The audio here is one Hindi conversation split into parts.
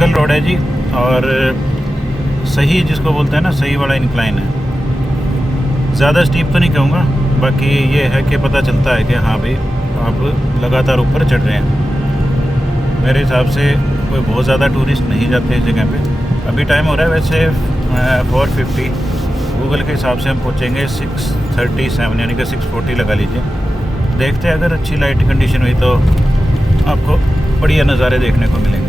सिंगल रोड है जी, और सही जिसको बोलते हैं ना, सही वाला इंक्लाइन है। ज़्यादा स्टीप तो नहीं कहूँगा, बाकी ये है कि पता चलता है कि हाँ भाई आप लगातार ऊपर चढ़ रहे हैं। मेरे हिसाब से कोई बहुत ज़्यादा टूरिस्ट नहीं जाते इस जगह पे। अभी टाइम हो रहा है वैसे 4:50, गूगल के हिसाब से हम पहुँचेंगे 6:37, यानी कि 6:40 लगा लीजिए। देखते हैं, अगर अच्छी लाइट कंडीशन हुई तो आपको बढ़िया नज़ारे देखने को मिलेंगे।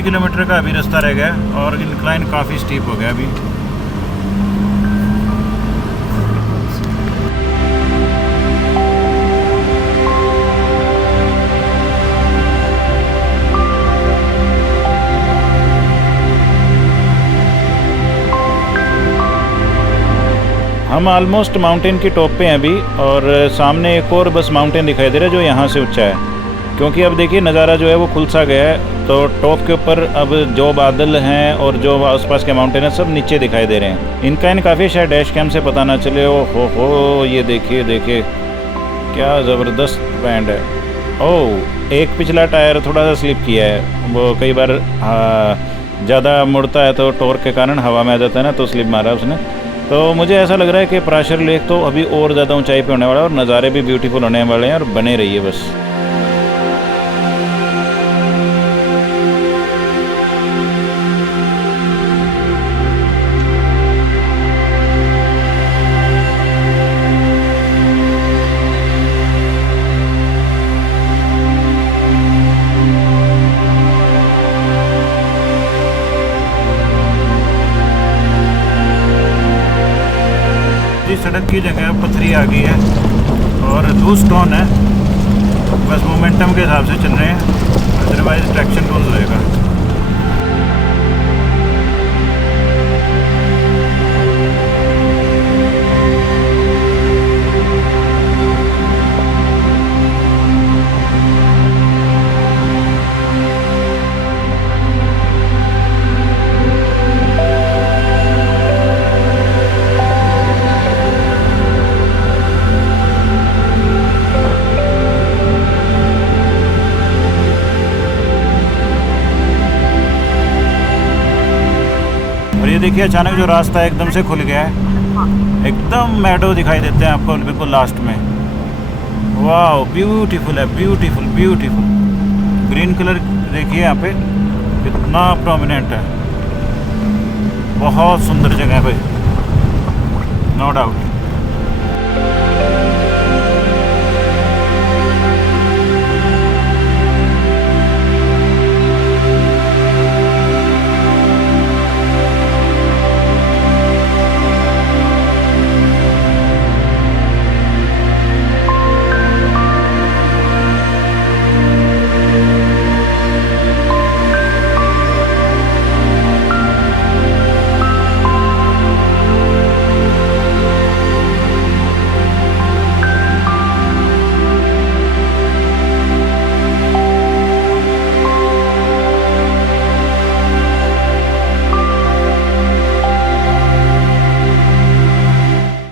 किलोमीटर का अभी रास्ता रह गया और इंक्लाइन काफ़ी स्टीप हो गया अभी। हम ऑलमोस्ट माउंटेन की टॉप पे हैं अभी, और सामने एक और बस माउंटेन दिखाई दे रहा है जो यहाँ से ऊंचा है, क्योंकि अब देखिए नज़ारा जो है वो खुल सा गया है। तो टॉप के ऊपर अब जो बादल हैं और जो आसपास के माउंटेन हैं सब नीचे दिखाई दे रहे हैं। इनका इन काफ़ी शायद डैश कैम से पता ना चले। ओ हो, ये देखिए देखिए क्या ज़बरदस्त बैंड है। ओह, एक पिछला टायर थोड़ा सा स्लिप किया है, वो कई बार ज़्यादा मुड़ता है तो टॉर्क के कारण हवा में आ जाता है ना, तो स्लिप मारा उसने। तो मुझे ऐसा लग रहा है कि प्राशर लेक तो अभी और ज़्यादा ऊंचाई पे होने वाला है और नज़ारे भी ब्यूटीफुल होने वाले हैं, और बने रहिए बस। सड़क की जगह पथरी आ गई है और लूज स्टोन है, बस मोमेंटम के हिसाब से चल रहे हैं, अदरवाइज ट्रैक्शन लूज रहेगा। ये देखिए अचानक जो रास्ता एकदम से खुल गया है, एकदम मैडो दिखाई देते हैं आपको बिल्कुल लास्ट में। वाह, ब्यूटीफुल है, ब्यूटीफुल ब्यूटीफुल। ग्रीन कलर देखिए यहाँ पे कितना प्रोमिनेंट है, बहुत सुंदर जगह है, no doubt.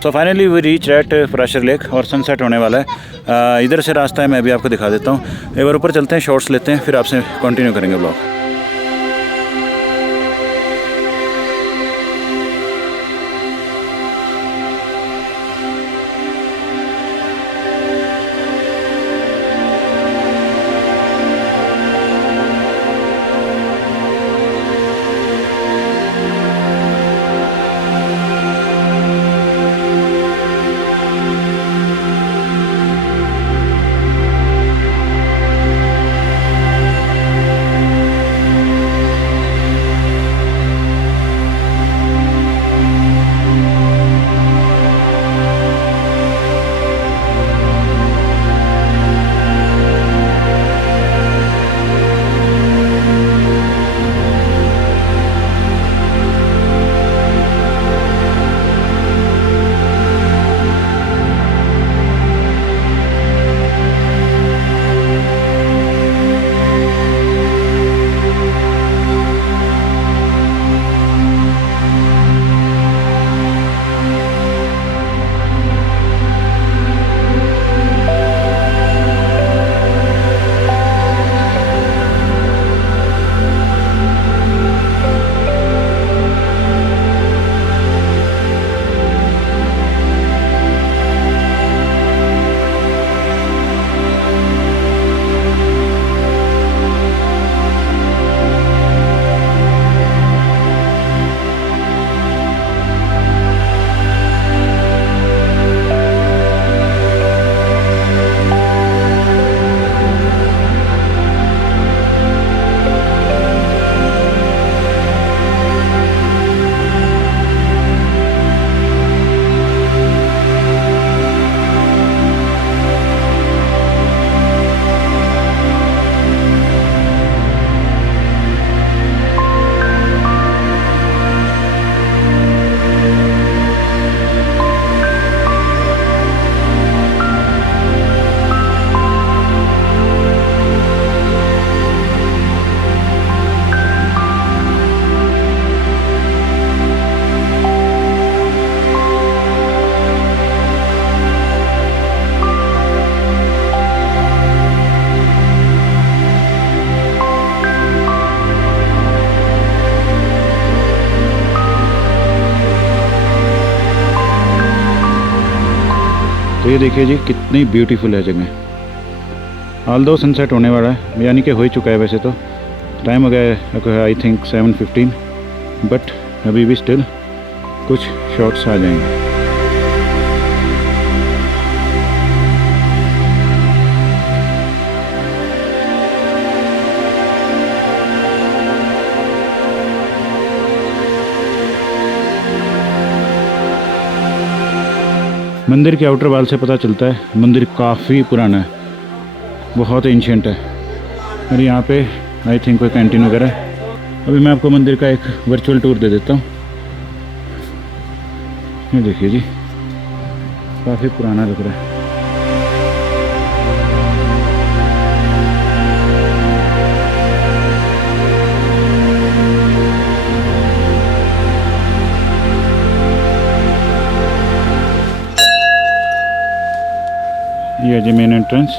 So finally we reach at Prashar lake और सनसेट होने वाला है। इधर से रास्ता है, मैं भी आपको दिखा देता हूँ। एक बार ऊपर चलते हैं, शॉर्ट्स लेते हैं, फिर आपसे कंटिन्यू करेंगे ब्लॉग। तो ये देखिए जी कितनी ब्यूटीफुल है जगह। ऑल दो सनसेट होने वाला है, यानी कि हो ही चुका है वैसे तो, टाइम हो गया है आई थिंक 7:15, बट अभी भी स्टिल कुछ शॉट्स आ जाएंगे। मंदिर के आउटर वाल से पता चलता है मंदिर काफ़ी पुराना है, बहुत एंशिएंट है। और यहाँ पे आई थिंक कोई कैंटीन वगैरह है। अभी मैं आपको मंदिर का एक वर्चुअल टूर दे देता हूँ। ये देखिए जी काफ़ी पुराना लग रहा है। ये है जी मेन एंट्रेंस।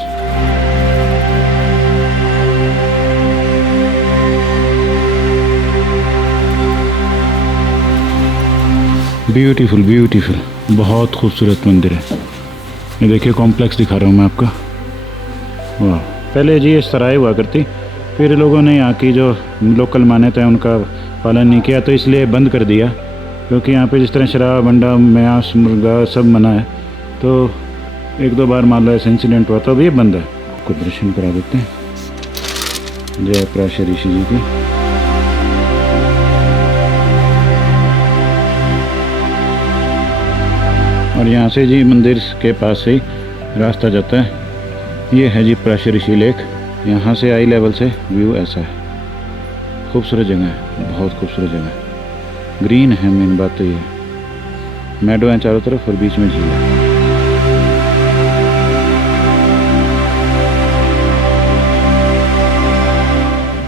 ब्यूटीफुल ब्यूटीफुल, बहुत खूबसूरत मंदिर है। ये देखिए कॉम्प्लेक्स दिखा रहा हूँ मैं आपका। वाह, पहले जी ये सराय हुआ करती, फिर लोगों ने यहाँ की जो लोकल मान्यता है उनका पालन नहीं किया, तो इसलिए बंद कर दिया। क्योंकि यहाँ पे जिस तरह शराब, अंडा, मांस, मुर्गा सब मना है, तो एक दो बार मान लो ऐसा इंसिडेंट हुआ, तो अब ये बंद है। आपको दर्शन करा देते हैं जय पराशर ऋषि जी की। और यहाँ से जी मंदिर के पास से ही रास्ता जाता है। ये है जी पराशर ऋषि लेक। यहाँ से आई लेवल से व्यू ऐसा है। खूबसूरत जगह है, बहुत खूबसूरत जगह है। ग्रीन है, मेन बात तो ये है। मैडो है चारों तरफ और बीच में झील है।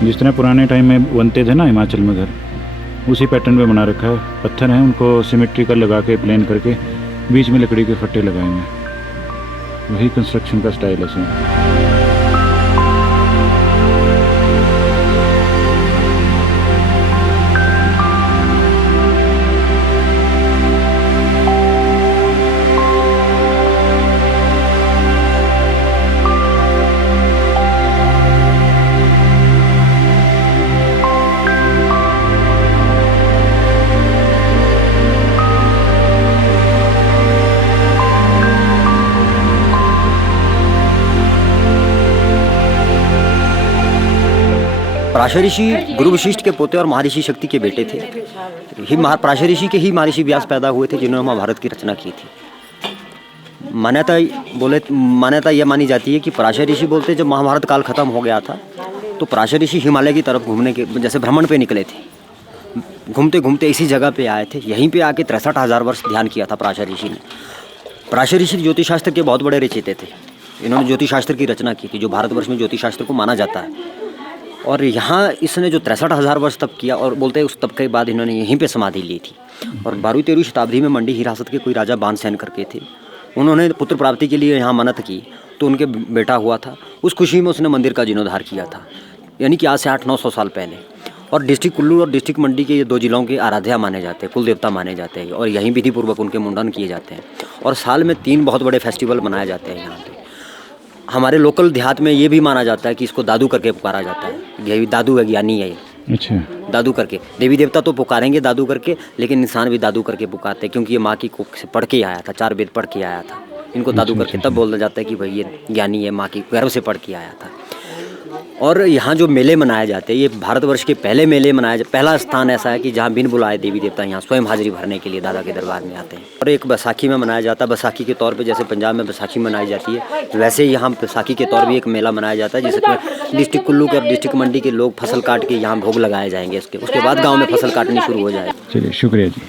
जिस तरह पुराने टाइम में बनते थे ना हिमाचल में घर, उसी पैटर्न पे बना रखा है। पत्थर हैं, उनको सिमेट्रिकल लगा के प्लेन करके बीच में लकड़ी के फट्टे लगाएंगे। वही कंस्ट्रक्शन का स्टाइल है सेम। पराशर ऋषि गुरु वशिष्ठ के पोते और महर्षि शक्ति के बेटे थे। पराशर ऋषि के ही महर्षि व्यास पैदा हुए थे, जिन्होंने महाभारत की रचना की थी। मान्यता यह मानी जाती है कि पराशर ऋषि बोलते जब महाभारत काल खत्म हो गया था, तो पराशर ऋषि हिमालय की तरफ घूमने के जैसे भ्रमण पे निकले थे। घूमते घूमते इसी जगह पे आए थे। यहीं पे आके 63,000 वर्ष ध्यान किया था पराशर ऋषि ने। पराशर ऋषि ज्योतिष शास्त्र के बहुत बड़े रचयिता थे। इन्होंने ज्योतिष शास्त्र की रचना की थी, जो भारतवर्ष में ज्योतिष शास्त्र को माना जाता है। और यहाँ इसने जो 63,000 वर्ष तप किया, और बोलते हैं उस तप के बाद इन्होंने यहीं पे समाधि ली थी। और 12वीं-13वीं शताब्दी में मंडी हिरासत के कोई राजा बाणसेन करके थे, उन्होंने पुत्र प्राप्ति के लिए यहाँ मन्नत की, तो उनके बेटा हुआ था। उस खुशी में उसने मंदिर का जीर्णोद्धार किया था, यानी कि आज से 800-900 साल पहले। और डिस्ट्रिक्ट कुल्लू और डिस्ट्रिक्ट मंडी के ये दो जिलों के आराध्या माने जाते हैं, कुल देवता माने जाते हैं। और यहीं विधि पूर्वक उनके मुंडन किए जाते हैं। और साल में 3 बहुत बड़े फेस्टिवल मनाए जाते हैं यहाँ पे। हमारे लोकल देहात में ये भी माना जाता है कि इसको दादू करके पुकारा जाता है। ये दादू है, ज्ञानी है ये। अच्छा, दादू करके। देवी देवता तो पुकारेंगे दादू करके, लेकिन इंसान भी दादू करके पुकारते हैं, क्योंकि ये माँ की कोख से पढ़ के आया था, 4 वेद पढ़ के आया था। इनको दादू करके तब बोला जाता है कि भाई ये ज्ञानी है, माँ की गर्भ से पढ़ के आया था। और यहाँ जो मेले मनाए जाते हैं, ये भारतवर्ष के पहले मेले पहला स्थान ऐसा है कि जहाँ बिन बुलाए देवी देवता यहाँ स्वयं हाजिरी भरने के लिए दादा के दरबार में आते हैं। और एक बैसाखी में मनाया जाता है। बैसाखी के तौर पे जैसे पंजाब में बैसाखी मनाई जाती है, वैसे यहाँ बैसाखी के तौर भी एक मेला मनाया जाता है, जिसमें डिस्ट्रिक्ट कुल्लू के और डिस्ट्रिक्ट मंडी के लोग फसल काट के यहाँ भोग लगाए जाएंगे। उसके बाद गाँव में फसल काटनी शुरू हो जाएगी। चलिए, शुक्रिया जी।